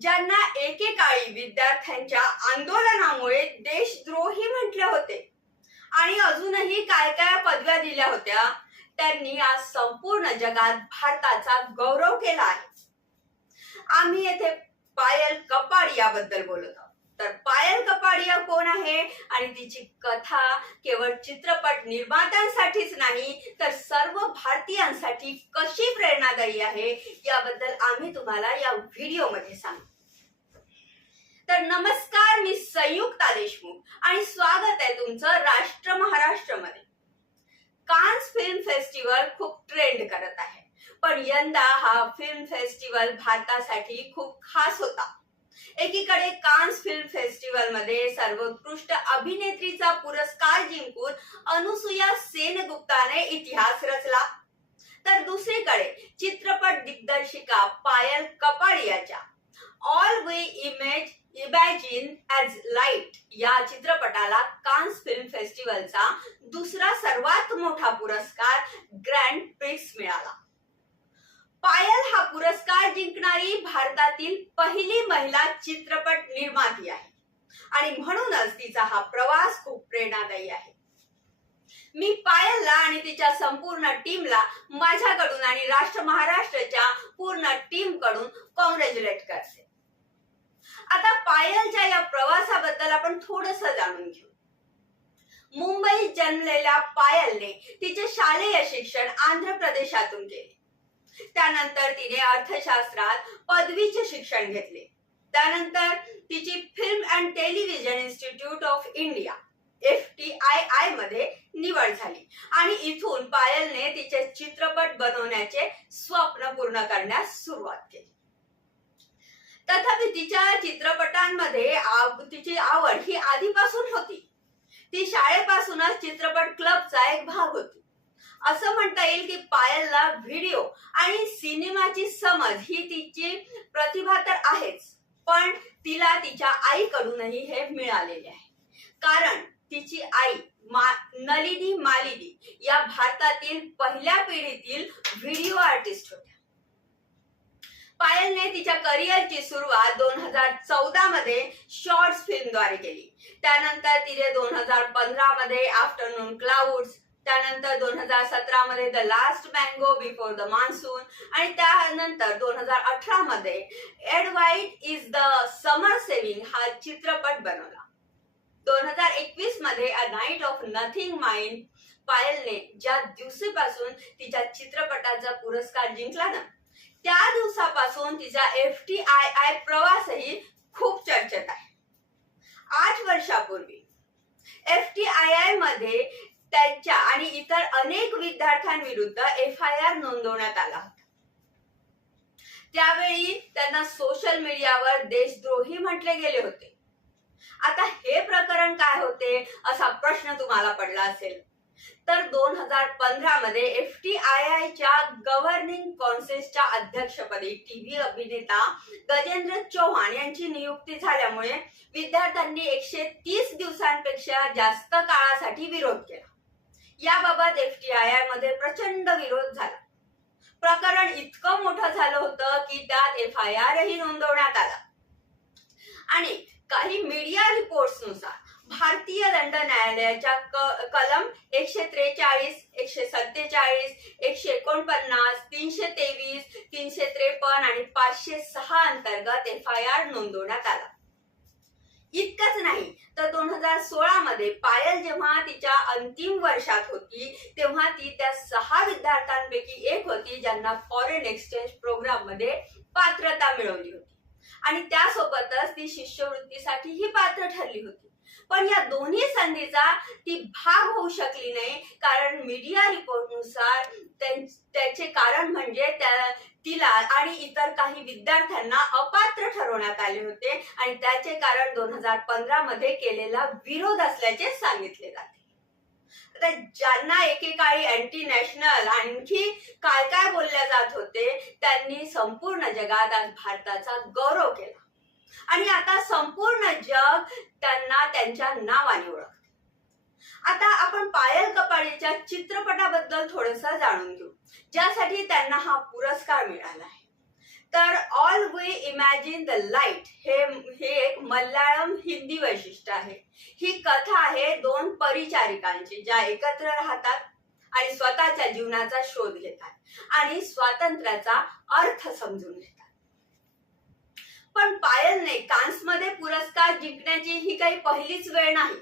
ज्यांना एकेकाळी विद्यार्थ्यांच्या आंदोलनामुळे देशद्रोही म्हटले होते. आणि अजूनही काय काय पदव्या दिल्या होत्या त्यांनी आज संपूर्ण जगात भारताचा गौरव केला आहे. आम्ही येथे पायल कपाड याबद्दल बोलत आहोत. तर पायल कपाडिया कोण आहे? आणि तिची कथा केवळ चित्रपट निर्मात्यांसाठीच नाही तर सर्व भारतीयांसाठी कशी प्रेरणादायी आहे? याबद्दल आम्ही तुम्हाला या व्हिडिओमध्ये सांगू. तर नमस्कार मी संयुक्ता देशमुख आणि स्वागत आहे तुमचं राष्ट्र महाराष्ट्रमध्ये. कान्स फिल्म फेस्टिवल खूप ट्रेंड करत आहे पण यंदा हा फिल्म फेस्टिवल भारतासाठी खूप खास होता. एकीकडे कान्स फिल्म फेस्टिवलमध्ये सर्वोत्कृष्ट अभिनेत्रीचा पुरस्कार जिंकून अनुसुया सेनगुप्ताने इतिहास रचला. तर दुसरीकडे चित्रपट दिग्दर्शिका Payal कपाडियाच्या all we image imagine as light या चित्रपटाला कान्स फिल्म फेस्टिवलचा दुसरा सर्वात मोठा पुरस्कार ग्रँड प्रिक्स मिळाला. पायल हा पुरस्कार जिंकणारी भारतातील पहिली महिला चित्रपट निर्माती आहे. आणि म्हणूनच तिचा हा प्रवास खूप प्रेरणादायी आहे. मी पायलला आणि तिच्या संपूर्ण टीमला माझ्याकडून आणि राष्ट्र महाराष्ट्राच्या पूर्ण टीमकडून कॉंग्रॅच्युलेट करते. आता पायलच्या या प्रवासाबद्दल आपण थोडस जाणून घेऊ. मुंबईत जन्मलेल्या पायलने तिचे शालेय शिक्षण आंध्र प्रदेशातून केले. त्यानंतर तिने अर्थशास्त्रात पदवीचे शिक्षण घेतले. त्यानंतर तिची film and television institute of India F T I आयमध्ये निवड झाली. आणि इथून पायलने तिचे चित्रपट बनवण्याचे स्वप्न पूर्ण करण्यास सुरुवात केली. तथापि तिच्या चित्रपटांमध्ये तिची आवड ही आधीपासून होती. ती शाळेपासूनच चित्रपट क्लबचा एक भाग होती. असं म्हणता येईल की पायलला व्हिडिओ आणि सिनेमाची समज ही तिची प्रतिभा तर आहेच पण तिला तिच्या आईकडूनही हे मिळालेले आहे. कारण तिची आई मा नलिनी मालिनी या भारतातील पहिल्या पिढीतील व्हिडिओ आर्टिस्ट होत्या. पायलने तिच्या करिअरची सुरुवात दोन हजार चौदा मध्ये शॉर्ट्स फिल्मद्वारे केली. त्यानंतर तिने दोन हजार पंधरा मध्ये आफ्टरनून क्लाउड्स त्यानंतर दोन हजार सतरा मध्ये the last mango before the monsoon आणि त्यानंतर दोन हजार अठरा मध्ये and what is the summer saying हा चित्रपट बनवला. दोन हजार एकवीसमध्ये a night of nothing mind पायलने ज्या दिवशीपासून तिच्या चित्रपटाचा पुरस्कार जिंकला ना त्या दिवसापासून तिचा एफ टी आय आय प्रवासही खूप चर्चेत आहे. आठ वर्षापूर्वी एफ टी आय आयमध्ये त्यांच्या आणि इतर अनेक विद्यार्थ्यांविरुद्ध एफ आय आर नोंदवण्यात आला होता. त्यावेळी त्यांना सोशल मीडियावर देशद्रोही म्हटले गेले होते. आता हे प्रकरण काय होते असा प्रश्न तुम्हाला पडला असेल. तर दोन हजार पंधरा मध्ये एफ टी आय आय च्या गव्हर्निंग कौन्सिलच्या अध्यक्षपदी टीव्ही अभिनेता गजेंद्र चौहान यांची नियुक्ती झाल्यामुळे विद्यार्थ्यांनी एकशे तीस दिवसांपेक्षा जास्त काळासाठी विरोध केला. याबाबत एफ टी आय आयमध्ये प्रचंड विरोध झाला. प्रकरण इतकं मोठं झालं होतं की त्यात एफ आय आर ही नोंदवण्यात आला. आणि काही मीडिया रिपोर्ट्सनुसार भारतीय दंड न्यायालयाच्या क- कलम एकशे त्रेचाळीस एकशे सत्तेचाळीस एकशे एकोणपन्नास तीनशे तेवीस तीनशे त्रेपन्न आणि पाचशे सहा अंतर्गत एफ आय आर नोंदवण्यात आला. इतकंच नाही. तर दोन हजार सोळा मध्ये पायल जेव्हा तिच्या अंतिम वर्षात होती तेव्हा ती त्या सहा विद्यार्थ्यांपैकी एक होती ज्यांना फॉरेन एक्सचेंज प्रोग्राममध्ये पात्रता मिळवली होती. आणि त्यासोबतच ती शिष्यवृत्तीसाठीही पात्र ठरली होती. पण या दोन्ही संधीचा ती भाग होऊ शकली नाही. कारण मीडिया रिपोर्टनुसार त्याचे कारण म्हणजे त्या तिला आणि इतर काही विद्यार्थ्यांना अपात्र ठरवण्यात आले होते आणि त्याचे कारण दोन हजार पंधरा मध्ये केलेला विरोध असल्याचे सांगितले जाते. ज्यांना एकेकाळी अँटी नॅशनल आणखी काय काय बोलल्या जात होते त्यांनी संपूर्ण जगात आज भारताचा गौरव केला. आणि आता संपूर्ण जग त्यांना त्यांच्या नावाने ओळखते. आता आपण पायल कपाळेच्या चित्रपटाबद्दल थोडस जाणून घेऊ ज्यासाठी त्यांना हा पुरस्कार मिळाला आहे. तर all we imagine the light हे हे एक मल्याळम हिंदी वैशिष्ट्य आहे. ही कथा आहे दोन परिचारिकांची ज्या एकत्र राहतात आणि स्वतःच्या जीवनाचा शोध घेतात आणि स्वातंत्र्याचा अर्थ समजून घेतात. पण पायल करण्याची ही काही पहिलीच वेळ नाही.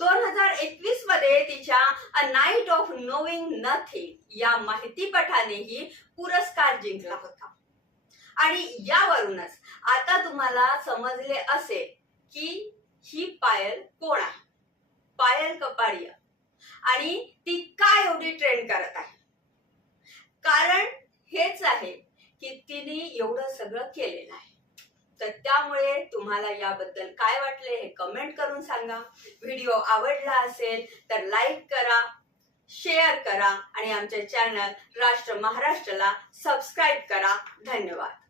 दोन हजार एकवीसमध्ये तिच्या a night of knowing nothing या माहितीपटानेही पुरस्कार जिंकला होता. आणि यावरूनच आता तुम्हाला समजले असेल की ही पायल कोण आहे? पायल कपाडिया. आणि ती काय एवढी ट्रेंड करत आहे? कारण हेच आहे की तिने एवढं सगळं केलेलं आहे. तर त्यामुळे तुम्हाला याबद्दल काय वाटले हे कमेंट करून सांगा. व्हिडिओ आवडला असेल तर लाईक करा शेअर करा आणि आमच्या चॅनल राष्ट्र महाराष्ट्रला सबस्क्राईब करा. धन्यवाद.